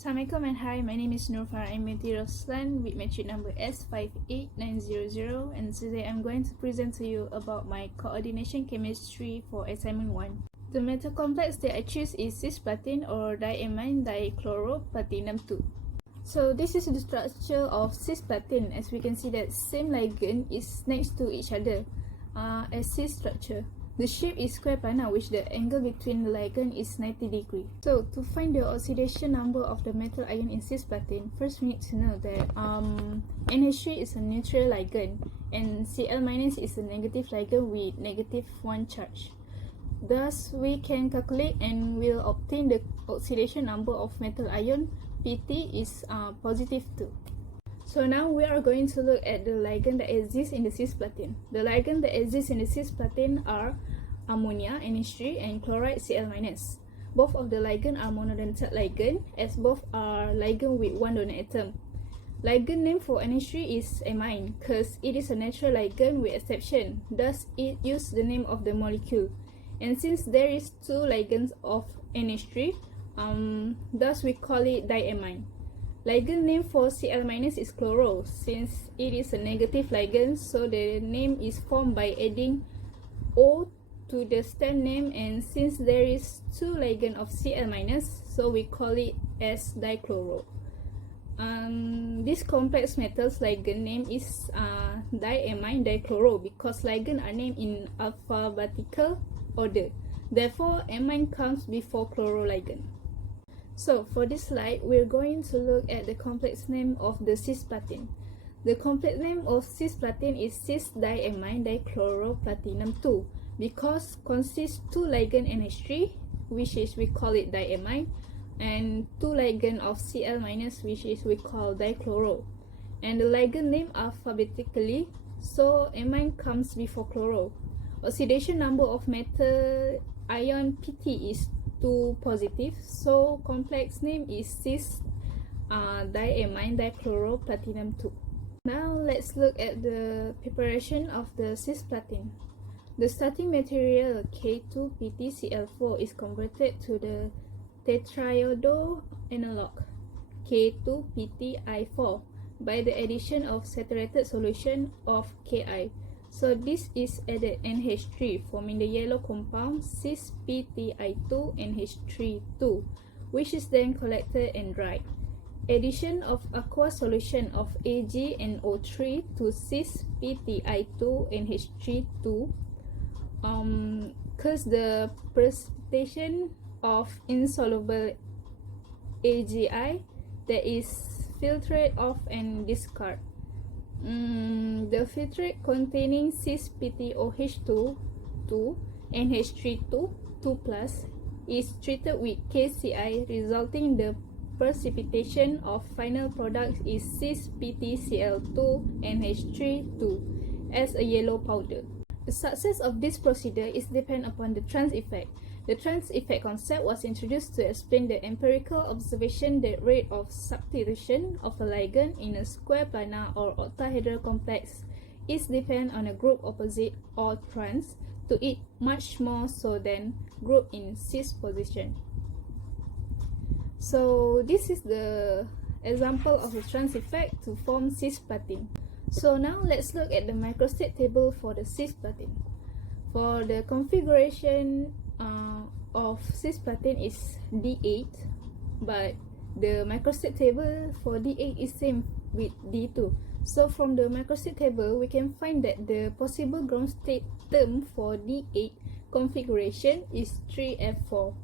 Assalamualaikum and hi, my name is Nurfar. I'm Material Slan with metric number S58900, and today I'm going to present to you about my coordination chemistry for assignment 1. The metal complex that I choose is cisplatin or diamine dichloropplatinum 2. So this is the structure of cisplatin. As we can see that same ligand is next to each other as cis structure. The shape is square planar, which the angle between the ligand is 90 degrees. So to find the oxidation number of the metal ion in cisplatin, first we need to know that NH3 is a neutral ligand and Cl- is a negative ligand with -1 charge. Thus, we can calculate and will obtain the oxidation number of metal ion. Pt is positive 2. So now we are going to look at the ligand that exists in the cisplatin. The ligand that exists in the cisplatin are ammonia, NH3, and chloride, Cl-. Both of the ligand are monodentate ligand, as both are ligand with one donor atom. Ligand name for NH3 is amine, because it is a natural ligand with exception, thus it uses the name of the molecule. And since there is two ligands of NH3, thus we call it diamine. Ligand name for Cl- is chloro, since it is a negative ligand, so the name is formed by adding O to the stem name, and since there is two ligand of Cl-, so we call it as dichloro. This complex metals ligand name is diamine dichloro because ligand are named in alphabetical order. Therefore, amine comes before chloro ligand. So for this slide, we're going to look at the complex name of the cisplatin. The complex name of cisplatin is cis-diamine dichloropplatinum 2 because consists two ligand NH3, which is we call it diamine, and two ligand of Cl-, which is we call dichloro. And the ligand name alphabetically, so amine comes before chloro. Oxidation number of metal ion Pt is 2 positive, so complex name is cis diamine dichloropplatinum 2. Now let's look at the preparation of the cisplatin. The starting material K2PtCl4 is converted to the tetraiodo analog K2PtI4 by the addition of saturated solution of Ki. So this is added NH3, forming the yellow compound Cispti2 NH3 which is then collected and dried. Addition of aqueous solution of Ag and O3 to Cispti2 NH3 cause the precipitation of insoluble AgI that is filtrate off and discard. The filtrate containing CisptoH2 NH3 2+ is treated with KCI, resulting in the precipitation of final product is CisptCl2 NH3 as a yellow powder. The success of this procedure is dependent upon the trans effect. The trans effect concept was introduced to explain the empirical observation that rate of substitution of a ligand in a square planar or octahedral complex is dependent on a group opposite or trans to it much more so than group in cis position. So this is the example of the trans effect to form cisplatin. So now let's look at the microstate table for the cisplatin. For the configuration of cisplatin is D8, but the microstate table for D8 is same with D2. So from the microstate table, we can find that the possible ground state term for D8 configuration is 3F4.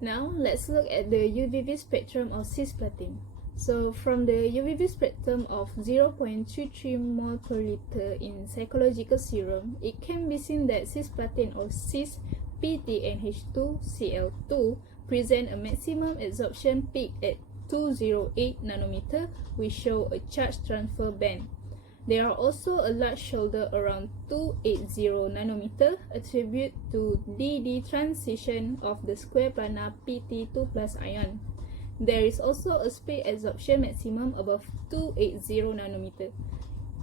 Now let's look at the UVV spectrum of cisplatin. So from the UVV spectrum of 0.33 mol per liter in psychological serum, it can be seen that cisplatin or Cis-PtNH2Cl2 present a maximum absorption peak at 208 nanometer, which show a charge transfer band. There are also a large shoulder around 280 nanometer, attribute to DD transition of the square planar Pt2+ ion. There is also a speed absorption maximum above 280 nanometer.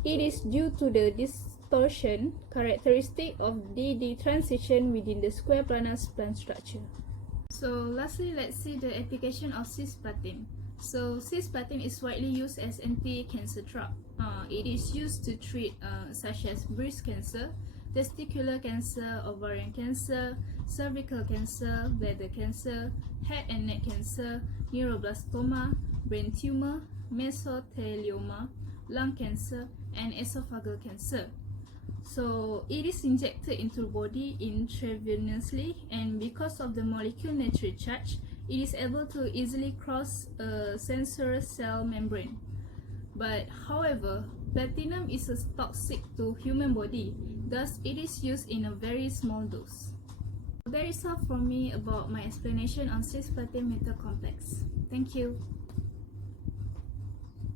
It is due to the distortion characteristic of DD transition within the square planar spline structure. So lastly, let's see the application of cisplatin. So cisplatin is widely used as anti-cancer drug. It is used to treat such as breast cancer, testicular cancer, ovarian cancer, cervical cancer, bladder cancer, head and neck cancer, neuroblastoma, brain tumor, mesothelioma, lung cancer, and esophageal cancer. So it is injected into the body intravenously, and because of the molecule nature charge, it is able to easily cross a sensory cell membrane. But however, platinum is toxic to human body, thus it is used in a very small dose. That is all from me about my explanation on cisplatin metal complex. Thank you.